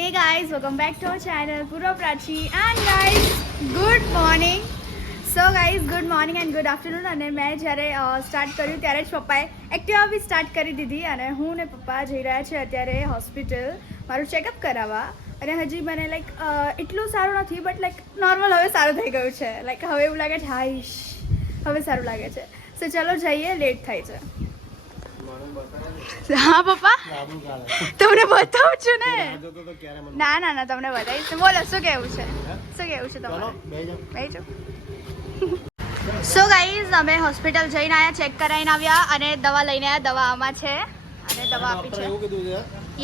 Hey guys welcome back to our channel Pura and guys good morning. So guys good morning and good afternoon અને મેં જ્યારે start કર્યું ત્યારે જ પપ્પાએ એક્ટિવા બી સ્ટાર્ટ કરી દીધી. અને હું ને પપ્પા જઈ રહ્યા છે અત્યારે હોસ્પિટલ મારું ચેકઅપ કરાવવા. અને હજી મને લાઈક એટલું સારું નથી બટ લાઈક નોર્મલ હવે સારું થઈ ગયું છે. લાઈક હવે એવું લાગે છે, હાઈશ, હવે સારું લાગે છે. સો ચલો જઈએ લેટ થાય છે. હા પપ્પા? તમને બતાવું છું ને? ના ના ના તમને બતાવીશ. બોલો શું કેવું છે? શું કેવું છે તમારે? બેજો સો ગાઈઝ અમે હોસ્પિટલ જઈને આવ્યા ચેક કરાવીને આવ્યા અને દવા લઈને આવ્યા દવા આમાં છે. અને દવા આપી છે.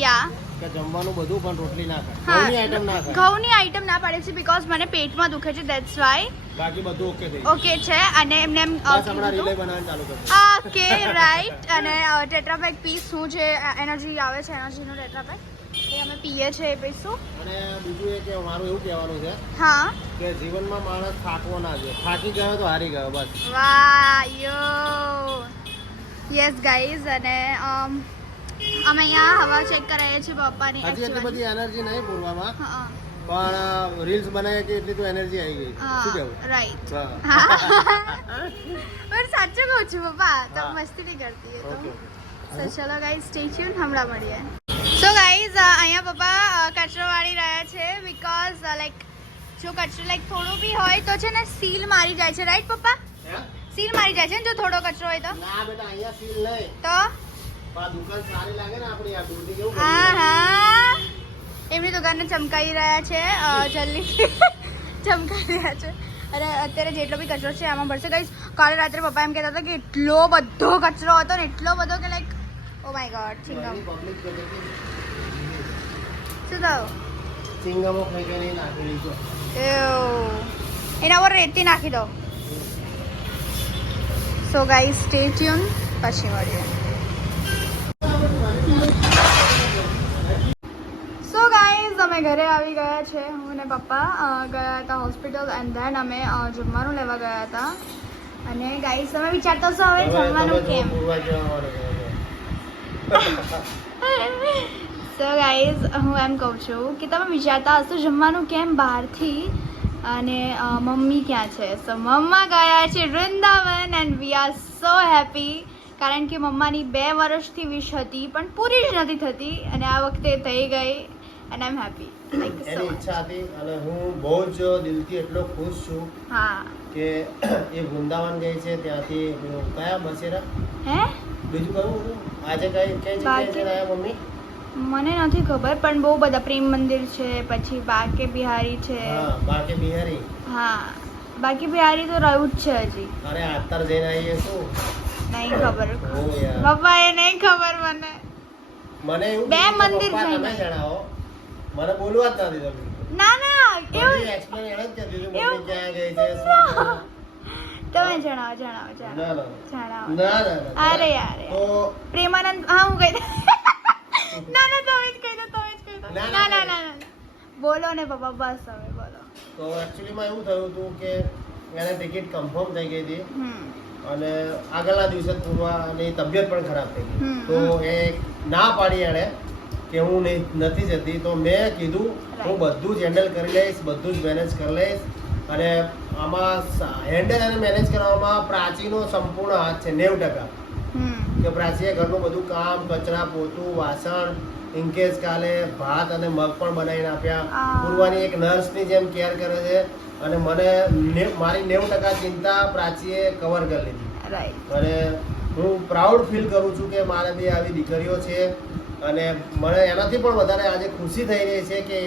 યા કે જમવાનું બધું પણ રોટલી ના ખાય. ઘઉંની આઈટમ ના ખાય. ઘઉંની આઈટમ ના પાડે છે બીકોઝ મને પેટમાં દુખે છે ધેટ્સ વાય બાકી બધું ઓકે થઈ ઓકે છે અને એમને એમ હમણાં રિલે બનાવવાનું ચાલુ આ રાઈટ અને ટેટ્રાપેક પીસ શું છે એનર્જી આવે છે એનર્જીનું ટેટ્રાપેક એ અમે પીએ છે એ પીશું અને બીજું એ કે મારું એવું કહેવાનું છે હા. કે જીવનમાં માણસ થાકવો ના જોઈએ. થાકી ગયો તો હારી ગયો બસ. વાહ યો. યસ ગાઈઝ અને અમે અહીંયા હવા ચેક કરાવીએ છીએ પપ્પાની હજી એટલી બધી એનર્જી નહીં પૂરવામાં પણ રીલ્સ બનાવીએ કે એટલી તો એનર્જી આવી ગઈ. શું કેવું રાઈટ પણ સાચું કહું છું પપ્પા તો મસ્તી નહીં કરતી એ તો. સો ચલો ગાઈઝ સ્ટે ટ્યુન હમણાં મળીએ. સો ગાઈઝ અહીંયા પપ્પા કચરો વાળી રહ્યા છે બીકોઝ લાઈક જો કચરો લાઈક થોડું બી હોય તો છે ને સીલ મારી જાય છે રાઈટ પપ્પા? સીલ મારી જાય છે ને જો થોડો કચરો હોય તો? ના બેટા અહીંયા સીલ નહીં. તો? હા હા. એમની દુકાનને ચમકાવી રહ્યા છે જલ્દી. ચમકાવી રહ્યા છે. અને અત્યારે જેટલો બી કચરો છે આમાં ભરશે. ગઈ કાલે રાત્રે પપ્પા એમ કહેતા હતા કે એટલો બધો કચરો હતો ને એટલો બધો કે like oh my god chewing gum શું થયું? ચિંગમો ખાઈ. એના પર રેતી નાખી દો. સો ગાઈઝ સ્ટે ટ્યુન પછી મળીએ સો ગાઈઝ અમે ઘરે આવી ગયા છે હું અને પપ્પા ગયા હતા હોસ્પિટલ એન્ડ ધેન અમે જમવાનું લેવા ગયા હતા. અને ગાઈસ તમે વિચારતા હશો હવે જમવાનું કેમ. સો ગાઈઝ હું એમ કહું છું કે તમે વિચારતા હશો જમવાનું કેમ બહારથી? અને મમ્મી ક્યાં છે? સો મમ્મા ગયા છે Vrindavan and we are so happy કારણ કે મમ્માની બે વર્ષથી વિશ હતી પણ પૂરી જ નથી થતી. અને આ વખતે થઈ ગઈ. અને I am happy thank you so એની ઈચ્છા હતી અને હું બહુ જ દિલથી એટલો ખુશ છું હા. કે એ વૃંદાવન ગઈ છે ત્યાંથી કયા બસેરા? હે? બીજું કયું આજે કઈ કઈ જગ્યાએ રહ્યા મમ્મી? મને નથી ખબર પણ બહુ બધા પ્રેમ મંદિર છે પછી બાકે બિહારી છે. હા બાકે બિહારી. હા. બાકી બિહારી તો રહ્યું જ છે હજી. અરે આતર જઈને આવીએ શું? નહીં ખબર. પપ્પા એ નહીં ખબર મને. મને એવું બે મંદિર જઈને. જણાવો. મને બોલવા જ નથી તમે ના ના એવું એક્સપ્લેન એને જ દીધું, મમ્મી ક્યાં ગઈ છે તમે જણાવો જણાવો જણાવો. ના ના જણાવો. ના ના ના અરે યાર તો પ્રેમાનંદ હા હું કહી ના ના તમે જ કહી દો તમે જ કહી દો. ના, ના ના, બોલો ને પપ્પા બસ હવે બોલો. તો એકચ્યુઅલીમાં એવું થયું હતું કે એને ટિકિટ કન્ફર્મ થઈ ગઈ હતી. અને આગળના દિવસે જ એની અને તબિયત પણ ખરાબ થઈ ગઈ. તો એ ના પાડી એણે. કે હું નથી જતી તો મેં કીધું હું બધું જ હેન્ડલ કરી લઈશ બધું જ મેનેજ કરી લઈશ. અને આમાં હેન્ડલ અને મેનેજ કરવામાં પ્રાચીનો સંપૂર્ણ હાથ છે નેવું ટકા. કે પ્રાચીએ ઘરનું બધું કામ કચરા પોતું વાસણ ઇનકેસ કાલે ભાત અને મગ પણ બનાવીને આપ્યા. પૂર્વાની એક નર્સની જેમ કેર કરે છે. અને મને મારી નેવું ટકા ચિંતા પ્રાચીએ કવર કરી લીધી. રાઈટ અને હું પ્રાઉડ ફીલ કરું છું કે મારે બે આવી દીકરીઓ છે. અને મને એનાથી પણ વધારે આજે ખુશી થઈ રહી છે કે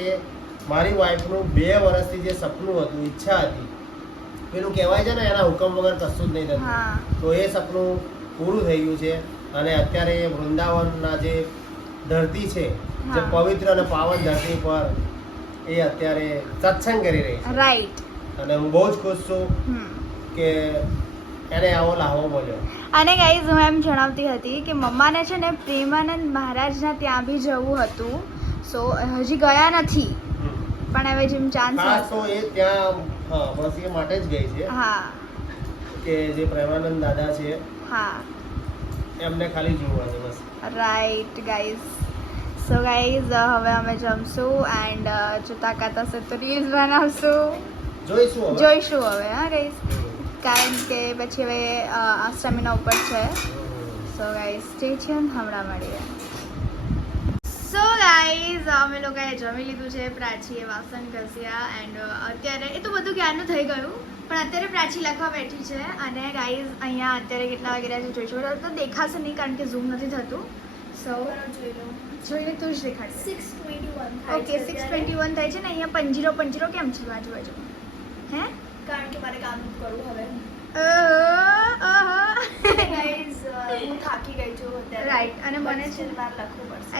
મારી વાઈફનું બે વર્ષથી જે સપનું હતું ઈચ્છા હતી પેલું કહેવાય છે ને એના હુકમ વગર કશું જ નહીં થતું. તો એ સપનું પૂરું થઈ ગયું છે અને અત્યારે એ વૃંદાવનના જે ધરતી છે જે પવિત્ર અને પાવન ધરતી પર એ અત્યારે સત્સંગ કરી રહી છે. રાઈટ અને હું બહુ જ ખુશ છું કે આવો અને ગાઈઝ હું એમ જણાવતી હતી કે મમ્માને છે ને પ્રેમાનંદ મહારાજના ત્યાં બી જવું હતું. સો હજી ગયા નથી. પણ હવે જેમ ચાન્સ ખાસ તો એ ત્યાં હા બસ એ માટે જ ગઈ છે. હા. કે જે પ્રેમાનંદ દાદા છે હા. એમને ખાલી જોવા છે બસ. રાઈટ ગાઈઝ સો ગાઈઝ હવે અમે જમશું એન્ડ જો તાકાત હશે તો રીલ્સ બનાવશું. જોઈશું જોઈશું હવે હા ગાઈઝ કારણ કે પછી હવે આ સ્ટેમિના ઉપર છે. સો ગાઈઝ સ્ટે છે હમણાં મળીએ. સો ગાઈઝ અમે લોકોએ જમી લીધું છે પ્રાચીએ વાસણ ઘસ્યા એન્ડ અત્યારે એ તો બધું ક્યારનું થઈ ગયું પણ અત્યારે પ્રાચી લખવા બેઠી છે અને ગાઈઝ અહીંયા અત્યારે કેટલા વાગે છે બરાબર તો દેખાશે નહીં કારણ કે ઝૂમ નથી થતું. સો જોઈને તું જ દેખાડશે ઓકે સિક્સ ટ્વેન્ટી વન થાય છે ને અહીંયા પંજીરો પંજીરો કેમ છે? બાજુ બાજુ હે? કારણ કે મારે કામ કરવું હવે. અત્યારે. અને મને છે-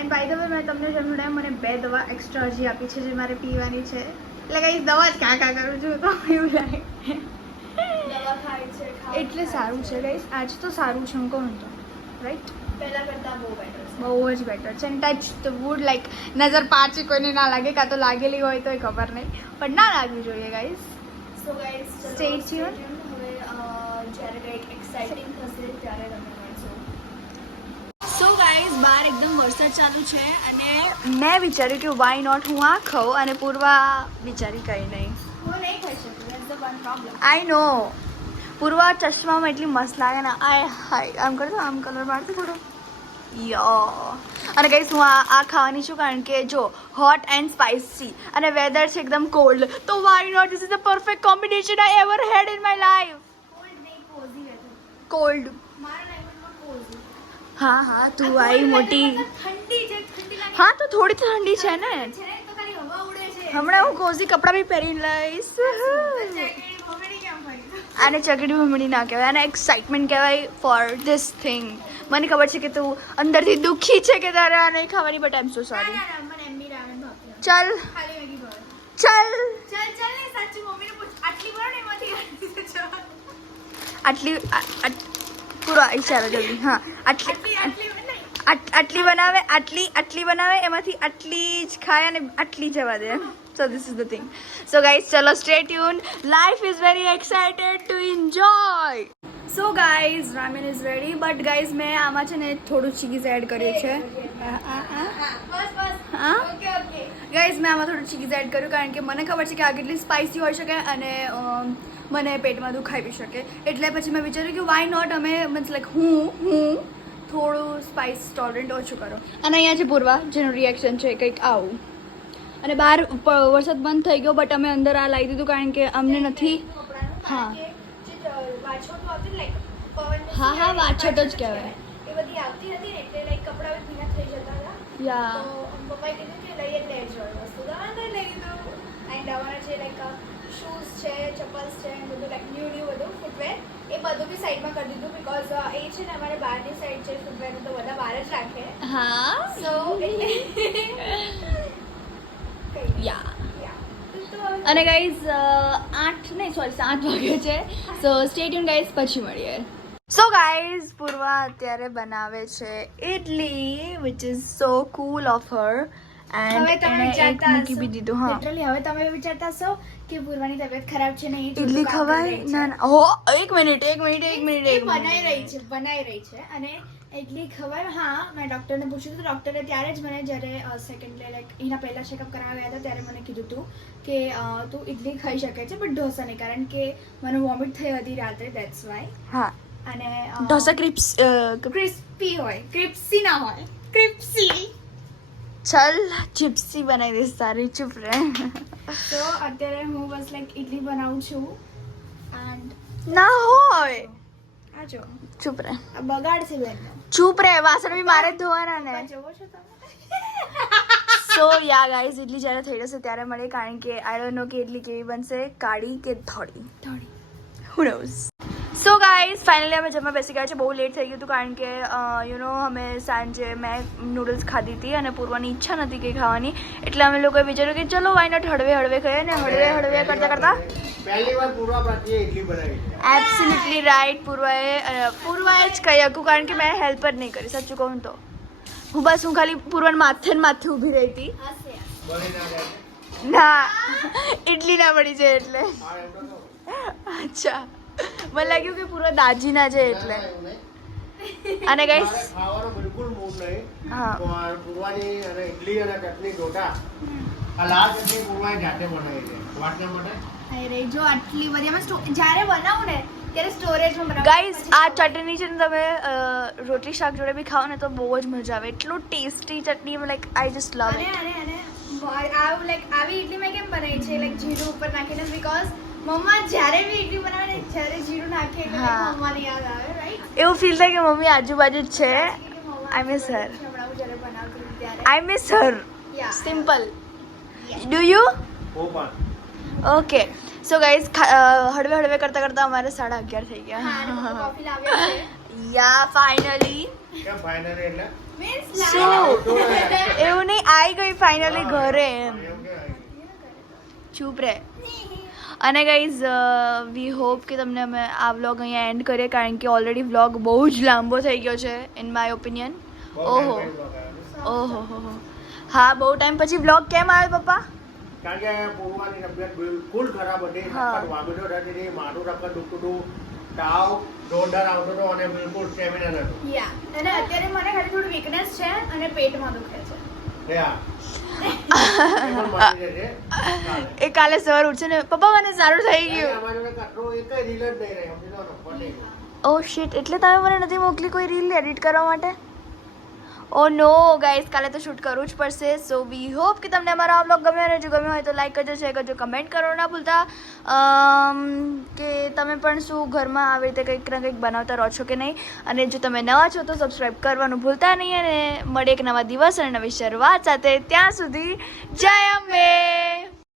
એન્ડ બાય ધ વે મેં તમને જણાવ્યું મને બે દવા એક્સ્ટ્રા હજી આપી છે જે મારે પીવાની છે. એટલે કઈ દવા જ કાં કાં કરું છું તો એવું લાગે. એટલે સારું છે. ગાઈસ આજ તો સારું છે હું કહું તો. રાઈટ પહેલા કરતા બહુ બેટર બહુ જ બેટર છે. And touch the wood like નજર પાછી કોઈને ના લાગે કાં તો લાગેલી હોય તો એ ખબર નહીં. પણ ના લાગવી જોઈએ guys so guys stay tune હવે જ્યારે કંઈક એક્સાઇટિંગ થશે ત્યારે તમે મળશો. સો ગાઈઝ બહાર એકદમ વરસાદ ચાલુ છે અને મેં વિચાર્યું કે વાય નોટ હું આ ખાઉં અને પૂર્વા વિચારી કંઈ નહીં. હું નહીં ખાઈ શકું આઈ નો પૂર્વા ચશ્મામાં એટલી મસ્ત લાગે ને આય હાય આમ કરતો આમ કલર મારતો થોડો. યો. અને કહીશ હું આ આ ખાવાની છું કારણ કે જો હોટ એન્ડ સ્પાઇસી અને વેધર છે એકદમ કોલ્ડ તો why not this is the perfect combination I ever had in my life cold હા હા તું આવી મોટી. હા તો થોડી ઠંડી છે ને. હમણાં હું કોઝી કપડાં બી પહેરીને લઈશ. આને ચકડી ભમણી ના કહેવાય. આને એક્સાઇટમેન્ટ કહેવાય ફોર ધીસ થિંગ મને ખબર છે કે તું અંદરથી દુઃખી છે કે તારે આ નહીં ખાવાની but I M so sorry ચાલ. ચાલ. ચાલ ચાલ ને સાચું મમ્મીને પૂછ. આટલી પૂરો આઈ ચાલો જલ્દી હા. આટલી આટલી આટલી આટલી બનાવે આટલી આટલી બનાવે એમાંથી આટલી જ ખાય અને આટલી જવા દે so this is the thing so guys ચલો stay tune life is very excited to enjoy so guys ramen is ready but guys મેં આમાં છે ને થોડું ચીઝ એડ કર્યું છે. ગાઈઝ મેં આમાં થોડું ચીઝ એડ કર્યું કારણ કે મને ખબર છે કે આ કેટલી સ્પાઇસી હોઈ શકે અને મને પેટમાં દુખાવી બી શકે. એટલે પછી મેં વિચાર્યું કે વાય નોટ અમે મીન્સ લાઈક હું હું થોડું સ્પાઇસ ટોલરન્ટ ઓછું કરો. અને અહીંયા છે પૂર્વા જેનું રિએક્શન છે કંઈક આવું. અને બહાર વરસાદ બંધ થઈ ગયો બટ અમે અંદર આ લાવી દીધું કારણ કે અમને નથી. હા. આવતી લાઈક વાછોટું આવતું like પવન હા, હા, વાછોટ જ કહેવાય. એ બધી આવતી હતી ને એટલે લાઈક કપડાં બી ભીના થઈ જતા હતા. યા. તો પપ્પાએ કીધું કે લઈ લેજો વસ્તુ તો મેં લઈ લીધું. એન્ડ અમારા જે લાઈક શૂઝ છે ચપ્પલ્સ છે બધું લાઈક ન્યૂ ન્યૂ બધું ફૂટવેર એ બધું બી સાઈડમાં કરી દીધું બીકોઝ એ છે ને અમારે બહારની સાઈડ છે ફૂટવેર તો બધા બહાર જ રાખે. હા. સો એટલે અને ગાઈઝ આઠ નહીં સોરી સાત વાગે છે. સો સ્ટેડિયમ ગાઈઝ પછી મળીએ. સો ગાઈઝ પૂર્વા અત્યારે બનાવે છે idli which is so cool of her and હવે તમે વિચારતા મૂકી બી દીધું હા. લિટરલી હવે તમે વિચારતા હશો કે પૂર્વાની તબિયત ખરાબ છે ને ઇડલી ખવાય? ના ના. હો એક મિનિટ એક મિનિટ એક મિનિટ એક બનાવી રહી છે બનાવી રહી છે. અને ઇડલી ખબર? હા મેં ડૉક્ટરને પૂછ્યું હતું. ડૉક્ટરે ત્યારે જ મને જ્યારે સેકન્ડ લાઈક એના પહેલાં ચેકઅપ કરાવવા ગયા હતા ત્યારે મને કીધું હતું કે તું ઇડલી ખાઈ શકે છે બટ ઢોસા નહીં કારણ કે મને વોમિટ થઈ હતી રાત્રે દેટ્સ વાય હા. અને ઢોસા ક્રિપ્સ ક્રિસ્પી હોય. ક્રિપ્સી ના હોય. ક્રિપ્સી ચલ ચિપ્સી બનાવી દઈશ તારી ચૂપ રહે. તો અત્યારે હું બસ લાઈક ઇડલી બનાવું છું. એન્ડ ના હોય. આજો ચૂપ રહે. બગાડશે બગાડ છે બેનનો. ચૂપ રહે વાસણ બી મારે ધોવાના ને. સો યા ગાઈઝ ઇડલી જ્યારે થઈ જશે ત્યારે મળે કારણ કે આઈ ડોન્ટ નો કે ઇડલી કેવી બનશે કાળી કે થોડી થોડી who knows so guys finally અમે જમવા બેસી ગયા છે બહુ લેટ થઈ ગયું હતું કારણ કે યુ નો અમે સાંજે મેં નૂડલ્સ ખાધી હતી અને પૂરવાની ઈચ્છા નથી કંઈ ખાવાની એટલે અમે લોકોએ વિચાર્યું કે ચલો વાય નોટ હળવે હળવે ખાઈએ ને હળવે હળવે કરતા કરતા પહેલી વાર પૂર્વા પ્રાચીએ ઇડલી બનાવી એબ્સોલ્યુટલી રાઈટ પૂર્વાએ પૂર્વાએ જ કહી શકું કારણ કે મેં હેલ્પ જ નહીં કરી સાચું કહું તો હું બસ હું ખાલી પૂર્વન માથે ને માથે ઊભી રહી હતી ના ઇડલી ના પડી જાય એટલે. અચ્છા મને લાગ્યું કે પૂરા દાજીના છે એટલે. અને ગાઈસ ખાવાનો બિલકુલ મૂડ નહીં. હા. પૂરવાની અને ઇડલી અને ચટણી ડોટા આ લાલ ચટણી પૂરવાની જાતે બનાવી છે. વાટને માટે. અરે જો આટલી બધી અમે જ્યારે બનાવું ને ત્યારે સ્ટોરેજમાં બનાવું. ગાઈઝ આ ચટણી છે ને તમે રોટલી શાક જોડે બી ખાઓ ને તો બહુ જ મજા આવે. એટલું tasty chutney like I just love it અરે અરે આવું લાઈક આવી ઇડલી મેં કેમ બનાવી છે? લાઈક જીરું ઉપર નાખીને બીકોઝ મમ્મા જ્યારે બી ઇડલી બનાવે ને જ્યારે જીરું નાખે એટલે like હા. મમ્માને યાદ આવે રાઈટ એવું ફીલ થાય કે મમ્મી આજુબાજુ જ છે I miss her. હમણાં હું જ્યારે બનાવતી હતી ત્યારે I miss her Yeah. Simple do you હું પણ ઓકે સો ગાઈઝ હળવે હળવે કરતા કરતા અમારે સાડા અગિયાર થઈ હા અને મમ્મા ગયા કોફી લાવ્યા છે યા ફાઇનલી કેમ ફાઇનલી એટલે મીન્સ શું એવું નહીં આવી ગઈ ફાઇનલી ઘરે એમ એમ કે ચૂપ રહે અને ગાઈઝ વી હોપ કે તમને અમે આ વ્લોગ અહીંયા એન્ડ કરીએ કારણ કે ઓલરેડી વ્લોગ બહુ જ લાંબો થઈ ગયો છે ઇન માય ઓપિનિયન ઓહો. ઓહો હો હો. હા બહુ ટાઈમ પછી વ્લોગ કેમ આવ્યો પપ્પા? કારણ કે પૂર્વાની તબિયત બિલકુલ ખરાબ હતી. વાગડો હતી માથું સખત દુખતું હતું તાવ જોરદાર આવતો હતો અને બિલકુલ સ્ટેમિના નહોતું. અને અત્યારે મને ખાલી થોડું વીકનેસ છે અને પેટમાં દુખે છે. એ કાલે સવાર ઉઠશે ને પપ્પા મને સારું થઈ ગયું. ઓ શીટ એટલે તમે મને નથી મોકલી કોઈ રીલ એડિટ કરવા માટે? ઓ નો ગાઈસ કાલે તો શૂટ કરવું જ પડશે. સો વી હોપ કે તમને અમારો આ બ્લોગ ગમ્યો અને જો ગમ્યો હોય તો લાઈક કરજો શેર કરજો કમેન્ટ કરો ના ભૂલતા. કે તમે પણ શું ઘરમાં આવી રીતે કંઈક ને કંઈક બનાવતા રહો છો કે નહીં? અને જો તમે નવા છો તો સબસ્ક્રાઈબ કરવાનું ભૂલતા નહીં અને મળે એક નવા દિવસ અને નવી શરૂઆત સાથે. ત્યાં સુધી જય અંબે!